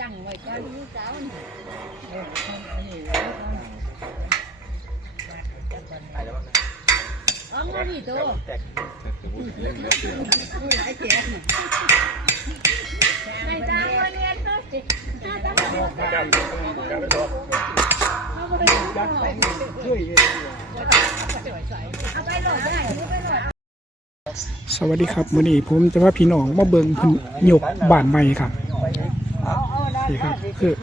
จังไว้ก่อนนี่เจ้าอ๋อมาพี่ตัวไม่จ้างวันเรียนก็สิถ้าต้องเอาไปเลอดได้ไปหลดสวัสดีครับมื้อนี้ผมจะว่าพี่น้องมาเบิ่งเพิ่นยกบ้านใหม่ครับ นี่ครับคือ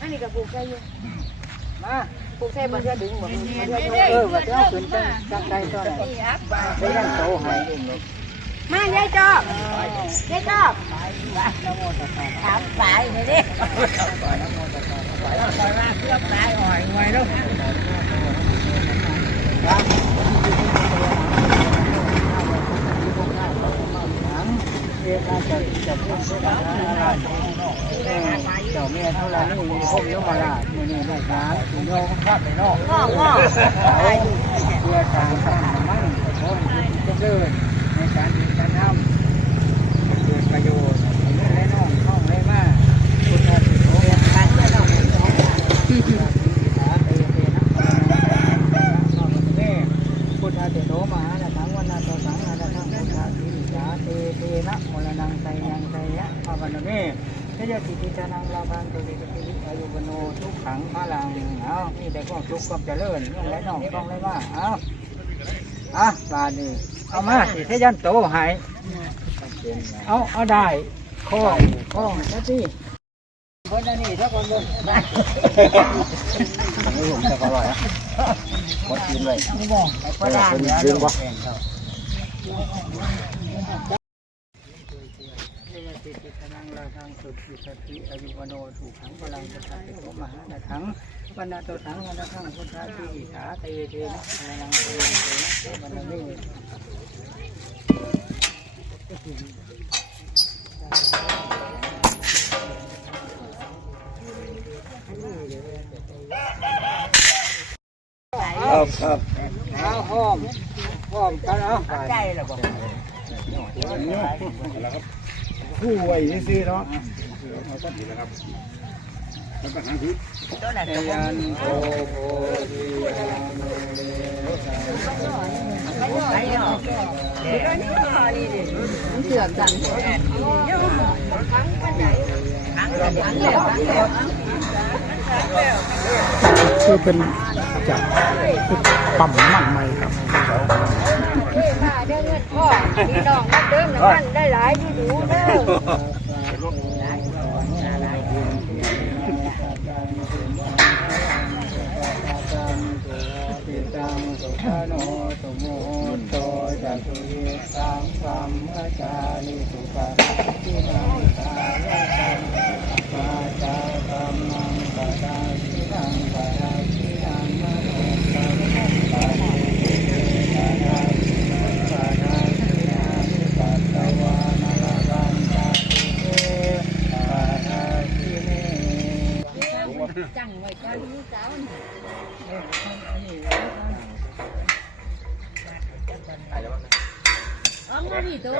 อันนี้ก็ปลูกได้อยู่มาพวกเทพมาเที่ยวดึงหมดเออว่าจะเอาขึ้นจังจังใดตอนไหนนี่ครับไปยังโตหายเองเลยมายายจอบยายจอบถามสายหน่อยดิสายอ่อยไว้แล้ว เรียกมา จะจะพูดว่าอะไรเจ้าแม่เท่าไรนี่มีพวกยมาลาเมื่อนี้ลูกหลานถึงโยมคาดไปนอกงอกงอกเพื่อการสร้างมั่นคนจะเดินในการดีการทำเกิดประโยชน์และน้องท่องได้มากพุทธะสิโสมาพุทธะสิโสพุทธะเตโตมหานะทังวันนาโตสังนาทังพุทธะสิจาเตเตนะมรณังไตยังไตยะภา วันเมเทยติติจานังลาภันตุติติติอายุวโนทุกขังพลังเอานี่แต่ก็ทุกข์ก็เจริญเรื่องและน้องต้องได้ว่าเอาอะบาดนี้เอามาสิเทยันโตหายเอาเอาได้ข้องข้องแล้วสิคนนี้ถ้าคนบนผมไม่ผมจะอร่อยอะหมดกินเลยไม่บอกไอ้พระดานเนี่ยลูก แข่งเขาติติทนังลาทังสุดสุสติอายุวโนถูกขังพลังสัตติโสมหานาทังวันนาโตทังวันนาทังพุทธาติอิสาเตเทนะพลังเตเทนะวันนามิครับครับเอาหอมหอมกันเอาใจแล้วบอก ผู้ไว้ซื้อเนาะเอยันโตโพธิยานุเสือกจังคือเป็นจากปั๊มน้ำมันใหม่ครับ เฮ้ยมาเด้อเงินพ่อพี่น้องมาเติมน้ำมันได้หลายดูดูเด้อปิตังสุขโนตโมโตจันตุเยสังสัมมจา จังไว้ก่อนนี่เจ้าอ๋อมาพี่ตัว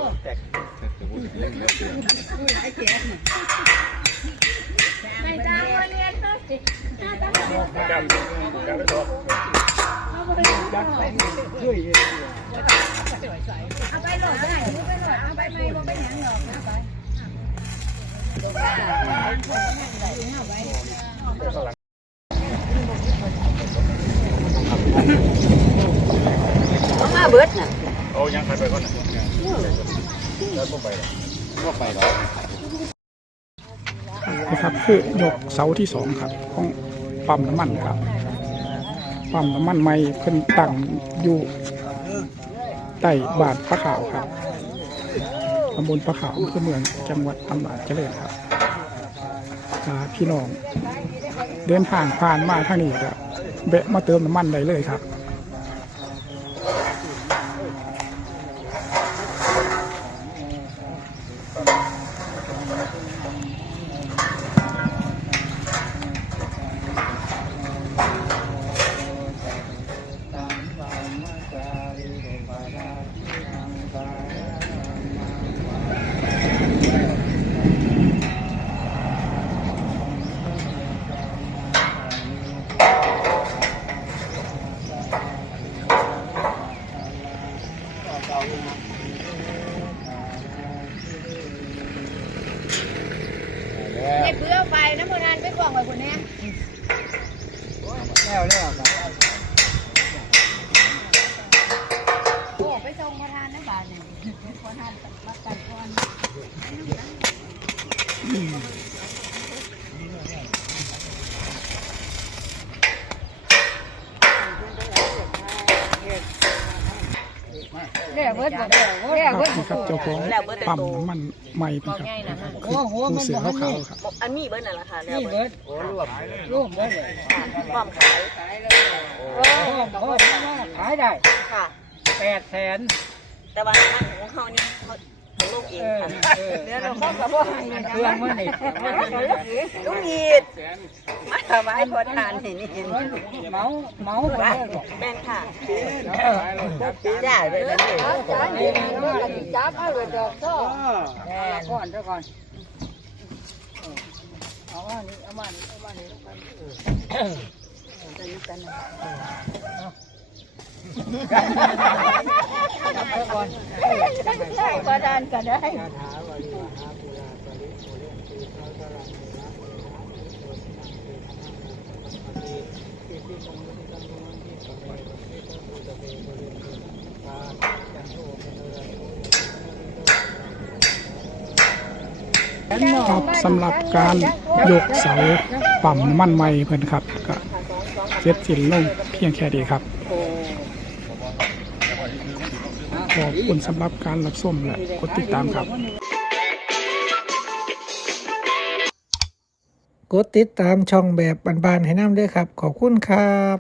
ไม่จ้างวันเรียนก็สิถ้าต้องเอาไปโหลดได้ไม่ ไปโหลดเอาไปไม่บ่ไปหยังหรอกนะไปเอามาเบิดน่ะนะครับคือยกเสาที่สองครับของปั๊มน้ำมันครับปั๊มน้ำมันใหม่เพิ่นตั้งอยู่ใต้บาทพระขาวครับตำบลพระขาวอำเภอเมืองจังหวัดอำนาจเจริญครับอ่าพี่น้อง เดินทางผ่านมาทางนี้ก็แวะมาเติมน้ำมันได้เลยครับ ไอ้เบื่อไปน้ำมันานไปกล่องไว้คนนี้ แล้วแล้วครับ โอ้ไปส่งประธานนะบาทเนี่ยประธานมาตัดก่อน เนี่ยเบิดบ่ได้เนี่ยครับเบิดนี่ครับเจ้าของปั๊มน้ำมันใหม่เป็นครับคือผู้เสือขาวๆครับอันมีเบิ้ลน่ะราคาแล้วนี่เบิ้ลเบิดโอ้รวมรวมเบิดเลยความขายโอ้โหขายได้ค่ะ แปดแสนแต่ว่าอันของเขานี่เขา ของลูกเองเออค่ะเออเดี๋ยวเราเข้ากับว่าเครื่องมันลูกยีดมาถวายพรทานให้นี่เมาเมาไปเลยบอกแม่นค่ะเออได้เลยนะนี่จับเอาไว้ดอกก็แม่ก่อนเดี๋ยวก่อนเอาว่านี่เอามานี่เอามานี่ก่อน ได้ประธานก็ได้ครับสำหรับการยกเสาปั๊มน้ำมันใหม่เพิ่อนครับ ก็เสร็จสิ้นลงเพียงแค่นี้ครับ ขอบคุณสำหรับการรับชมและกดติดตามครับ กดติดตามช่องแบบบานๆให้น้ำด้วยครับ ขอบคุณครับ